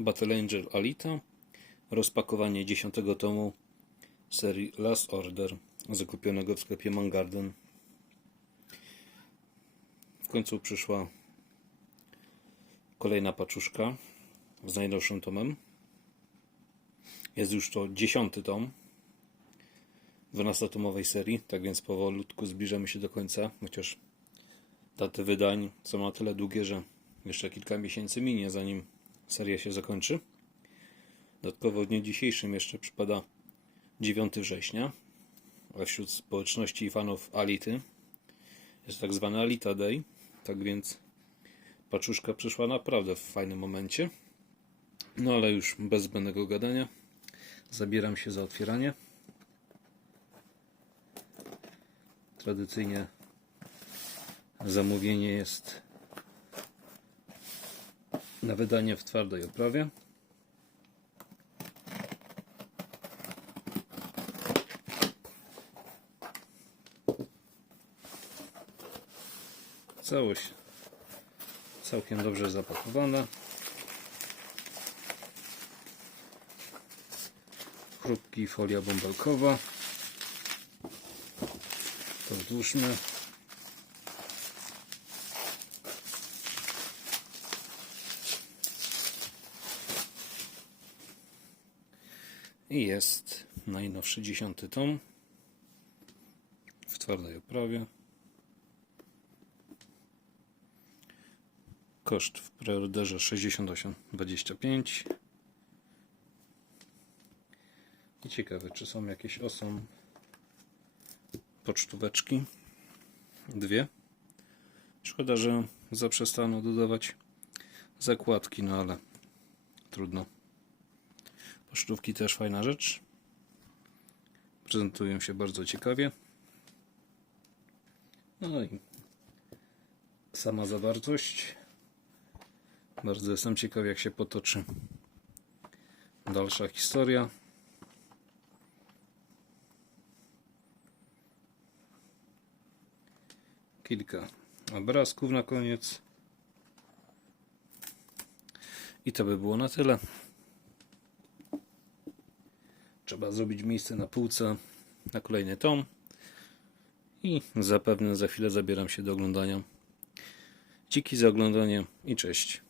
Battle Angel Alita, rozpakowanie 10 tomu serii Last Order, zakupionego w sklepie Mangarden. W końcu przyszła kolejna paczuszka z najnowszym tomem. Jest już to 10 tom 12-tomowej serii, tak więc powolutku zbliżamy się do końca, chociaż daty wydań są na tyle długie, że jeszcze kilka miesięcy minie, zanim seria się zakończy. Dodatkowo w dniu dzisiejszym jeszcze przypada 9 września, a wśród społeczności i fanów Ality jest tak zwany Alita Day, tak więc paczuszka przyszła naprawdę w fajnym momencie. No ale już bez zbędnego gadania zabieram się za otwieranie. Tradycyjnie zamówienie jest na wydanie w twardej oprawie. Całość całkiem dobrze zapakowana. Chrupki folia bąbelkowa. To wdłużmy. I jest najnowszy dziesiąty tom w twardej oprawie. Koszt w preorderze 68,25 I ciekawe, czy są jakieś osom pocztóweczki. Dwie. Szkoda, że zaprzestano dodawać zakładki, no ale trudno. Pocztówki też fajna rzecz. Prezentują się bardzo ciekawie. No i sama zawartość. Bardzo jestem ciekaw, jak się potoczy dalsza historia. Kilka obrazków na koniec. I to by było na tyle. Trzeba zrobić miejsce na półce na kolejny tom. I zapewne za chwilę zabieram się do oglądania. Dzięki za oglądanie i cześć.